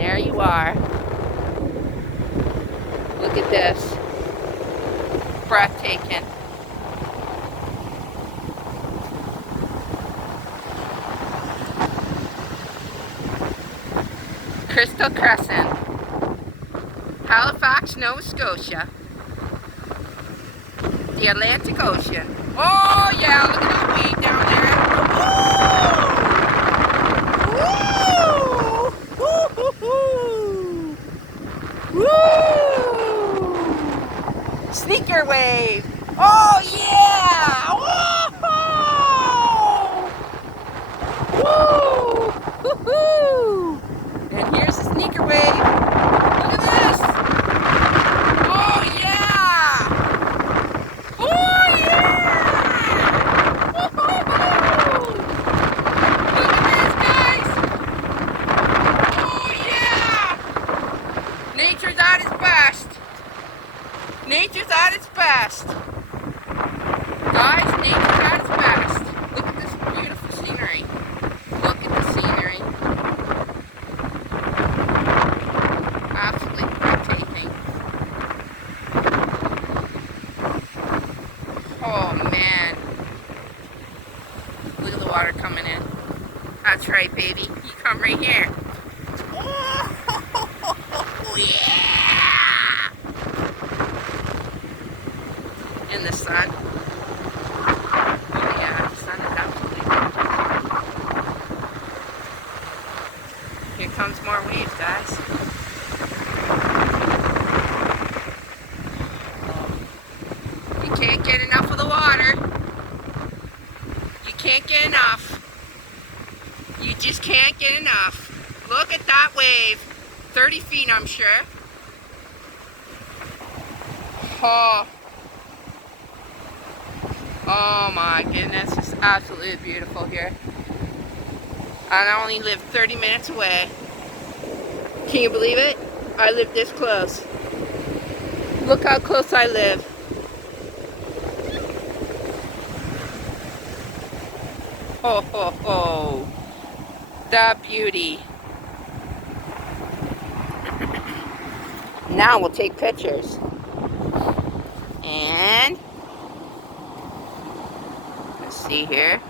there you are. Look at this. Breathtaking. Crystal Crescent, Halifax, Nova Scotia, the Atlantic Ocean. Oh yeah, look at that wave down there. Woo! Woo! Woo! Sneaker wave. Oh yeah! Woo! Woo! Woo-hoo! And here's the sneaker wave. Look at this. Oh yeah! Oh yeah! Woo-hoo-hoo! Look at this, guys. Oh yeah! Nature's at its best. Nature's at its best. Guys, nature's at its best. Look at this beautiful scenery. Look at the scenery. Absolutely breathtaking. Oh man. Look at the water coming in. That's right, baby. You come right here. Oh yeah! In the sun. Oh yeah, the sun is absolutely breathtaking. Here comes more waves, guys. You can't get enough of the water. You can't get enough. You just can't get enough. Look at that wave. 30 feet, I'm sure. Oh. Oh my goodness, it's absolutely beautiful here. And I only live 30 minutes away. Can you believe it? I live this close. Look how close I live. Oh, ho, ho. The beauty. Now we'll take pictures. And let's see here.